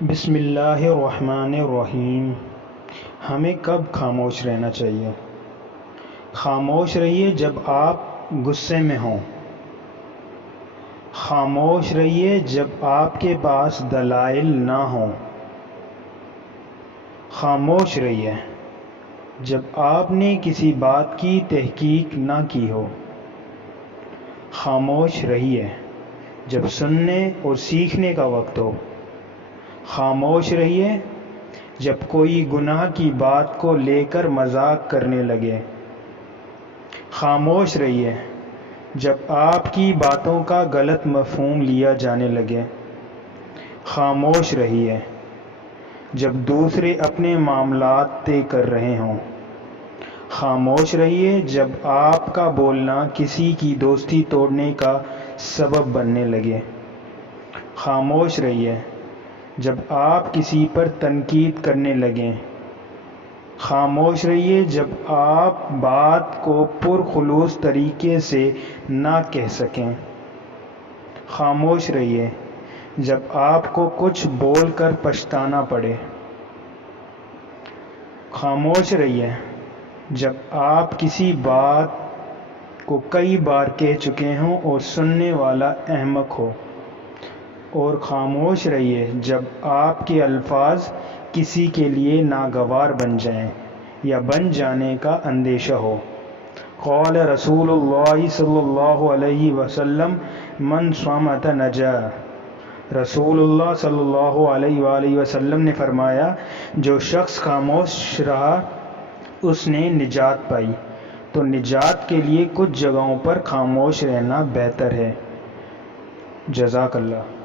بسم اللہ الرحمن الرحیم۔ ہمیں کب خاموش رہنا چاہیے؟ خاموش رہیے جب آپ غصے میں ہوں، خاموش رہیے جب آپ کے پاس دلائل نہ ہوں، خاموش رہیے جب آپ نے کسی بات کی تحقیق نہ کی ہو، خاموش رہیے جب سننے اور سیکھنے کا وقت ہو، خاموش رہیے جب کوئی گناہ کی بات کو لے کر مذاق کرنے لگے، خاموش رہیے جب آپ کی باتوں کا غلط مفہوم لیا جانے لگے، خاموش رہیے جب دوسرے اپنے معاملات طے کر رہے ہوں، خاموش رہیے جب آپ کا بولنا کسی کی دوستی توڑنے کا سبب بننے لگے، خاموش رہیے جب آپ کسی پر تنقید کرنے لگیں، خاموش رہیے جب آپ بات کو پرخلوص طریقے سے نہ کہہ سکیں، خاموش رہیے جب آپ کو کچھ بول کر پچھتانا پڑے، خاموش رہیے جب آپ کسی بات کو کئی بار کہہ چکے ہوں اور سننے والا احمق ہو، اور خاموش رہیے جب آپ کے الفاظ کسی کے لیے ناگوار بن جائیں یا بن جانے کا اندیشہ ہو۔ قال رسول اللہ صلی اللہ علیہ وسلم من صمت نجا۔ رسول اللہ صلی اللہ علیہ وآلہ وسلم نے فرمایا، جو شخص خاموش رہا اس نے نجات پائی۔ تو نجات کے لیے کچھ جگہوں پر خاموش رہنا بہتر ہے۔ جزاک اللہ۔